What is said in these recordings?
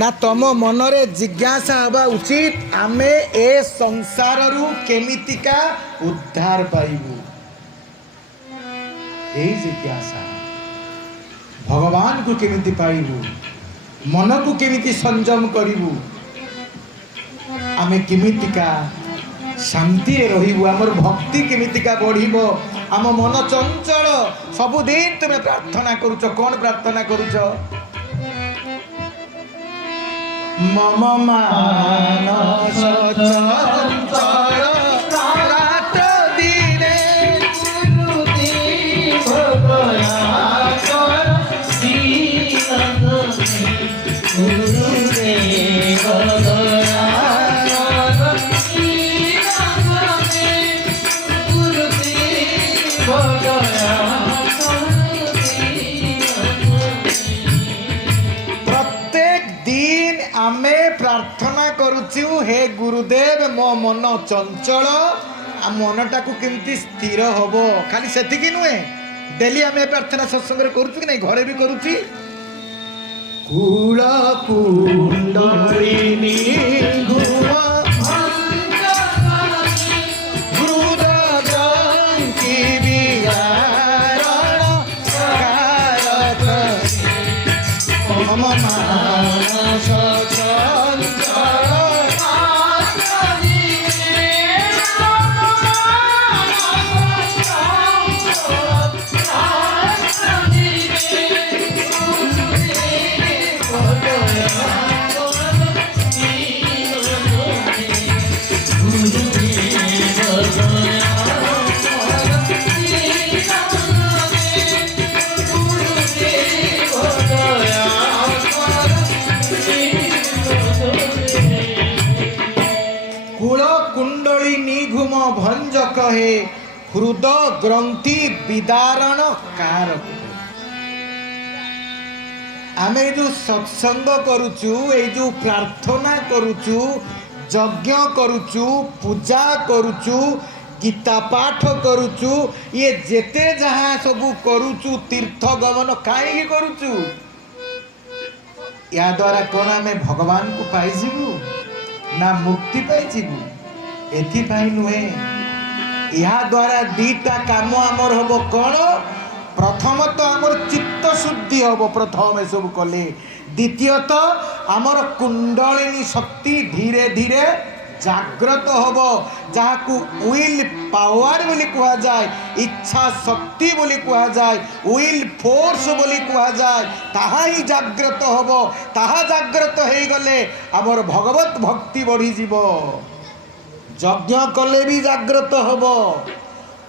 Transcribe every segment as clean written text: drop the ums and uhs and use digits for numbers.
ना तुम मनरे जिज्ञासा हवा उचित आमे ए संसार रु केमितिका उद्धार पाइबू। यही जिज्ञासा भगवान को केमिति पाइबू, मन को केमिति संयम करिबू, आमे केमितिका शांति रहिबू, आमर भक्ति केमितिका बढ़िबो, आम मन चंचल सबुदिन तुम प्रार्थना करुच। कौन प्रार्थना करुच? मम मानस चंचल रात दिने आमे प्रार्थना करुचु, हे गुरुदेव मो मन चंचल आ मनटा को केमती स्थिर होबो। खाली सेतिकी नुहे, डेली आमे प्रार्थना सत्संग रे करुचु कि नहीं, घरे भी करुची। कूल कुंडलिनी घुमा भंज कहे हृदय ग्रंथि विदारण कारक। आमे जो सत्संग करुचु, ए जो प्रार्थना करुचु, यज्ञ करुचु, पूजा करुचु, गीता पाठ करुचु, ये जेते जहाँ सबू करुचु तीर्थ गमन काहे करुचु? या द्वारा कौन आमे भगवान को पाइजिबु ना मुक्ति पाइजिबु? एथिपाई नुहे, या द्वारा दीटा काम आमर हम कौन? प्रथम तो आमर चित्त शुद्धि हम प्रथम सब कले, द्वितीयत आमर कुंडलिनी शक्ति धीरे धीरे जाग्रत हम, जहाँ को विल पावर बोली कहा जाए, इच्छा शक्ति बोली कहा जाए, विल फोर्स बोली कहा जाए, ताहा ही जाग्रत हम। ताहा जाग्रत हो गले आमर भगवत भक्ति बढ़ी जीवो। यज्ञ कले भी जाग्रत हब,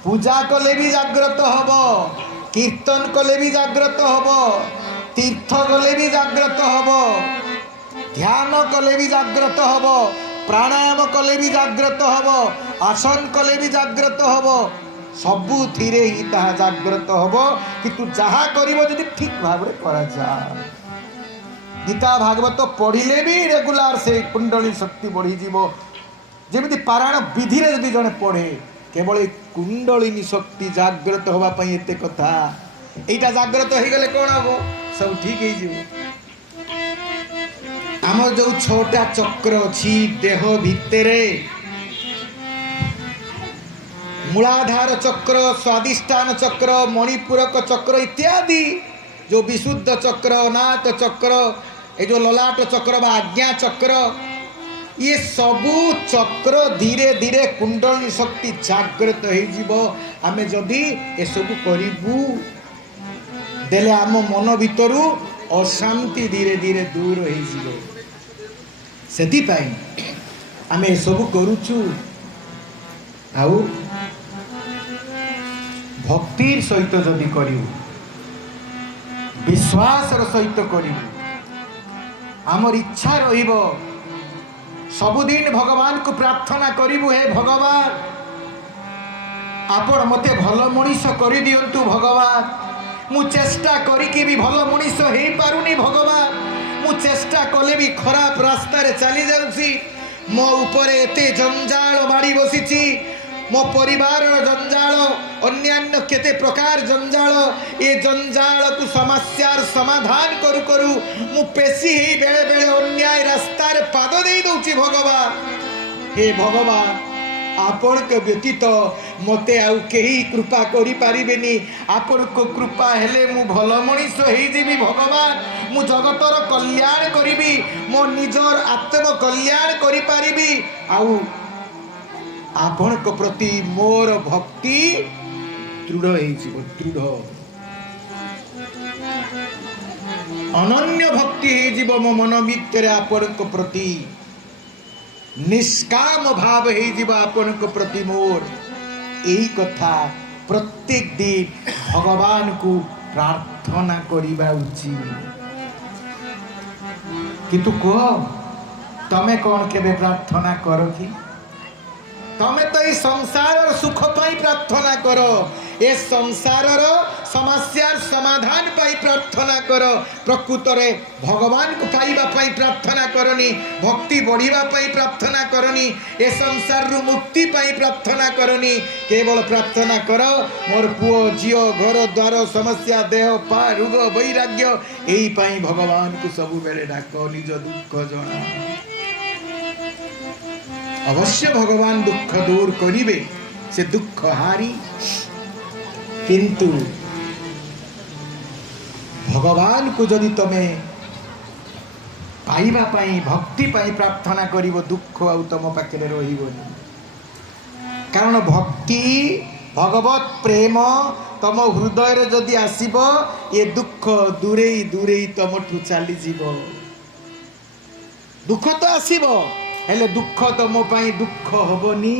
पूजा कले भी जाग्रत हब, कीर्तन कले भी जाग्रत हब, तीर्थ कले भी जाग्रत हब, ध्यान कले भी जाग्रत हब, प्राणायाम कले भी जाग्रत हब, आसन कले भी जाग्रत हब। सबु थिरे ही ताहा जाग्रत हब, किंतु जहा करिवो जदि ठीक भाव रे करा जाए। गीता भागवत पढ़िले भी रेगुलार से कुंडली शक्ति बढ़ी जीवो। जेमिति पारायण विधि रे जदि जने पढ़े, केवल कुंडलिनी शक्ति जाग्रत होबा पई एते कथा। एटा जाग्रत हो गले कोन हबो? सब ठीक हो जीवो। आमर जो छोटा चक्र अछि देह भितरे, मूलाधार चक्र, स्वादिष्ठान चक्र, मणिपूरक चक्र इत्यादि जो विशुद्ध चक्र, अनाथ चक्र, ए जो ललाट चक्र बा आज्ञा चक्र, ये सबू चक्र धीरे धीरे कुंडलिनी शक्ति जाग्रत हो। आमे जदि ए सबू करिबू देले आम मन भितरु अशांति धीरे धीरे दूर हो जीवो। सेति पाई आमे ए सबू करूचु। आउ भक्तिर सहित जदि करिवु, विश्वासर सहित करिवु, आमर इच्छा रहिबो सबुदिन भगवान को प्रार्थना करिबु, हे भगवान आपण मते भल मनीष कर दियंतु भगवान, मु चेष्टा करिके भी भल मनीष हे पारुनी भगवान, मु चेष्टा कले भी खराब रास्ता रे चली जाउछी, मो ऊपर एते जंजाल माड़ी बसिची, मो परिवार जंजाल अन्यान्य केते प्रकार जंजाल, ये जंजाल को समस्यार समाधान करू करू मु पेशी ही बेले बेले अन्याय पाद दे दउची भगवान हे भगवान आपण के व्यतीत मते आउ केही कृपा करि पारिबेनी आपण को कृपा हेले मु भल मनीष हेई जीवी भगवान मु जगतर कल्याण करिबी मो निजर आत्म कल्याण करि पारिबी आउ आपण को प्रति मोर भक्ति दृढ़ हेई जीव दृढ़ अनन्य भक्ति हेई जीव मो मन भितर आपण को प्रति निष्काम भाव हे जीव आपण को प्रति मोर यही कथा प्रत्येक दिन भगवान को प्रार्थना करिबा उचित किंतु कह तमे कौन केबे प्रार्थना करो कि तमे तो ये संसार सुख पाई प्रार्थना करो ए संसार समस्या समाधान पाई प्रार्थना करो प्रकृत रे भगवान को पाइबा पाई प्रार्थना करनी भक्ति बढ़िबा पाई प्रार्थना करनी ए संसार रु मुक्ति पाई प्रार्थना करनी केवल प्रार्थना करो मोर पुओ जियो घर द्वार समस्या देह पा रोग वैराग्य एही पाई भगवान को सब बेले डाक निज दुख जना अवश्य भगवान दुख दूर करिवे से दुख हारी किंतु भगवान को जदि तमे पाइबा पाई भक्ति पाई प्रार्थना करिवो दुख आउ तम पाखरे रहिबोनी कारण भक्ति भगवत प्रेम तम हृदय रे जदि आसीबो ये दुख दूरे दूरे तमठु चली जीवो दुख तो आसीबो हेले दुख तम पाई दुख होबोनी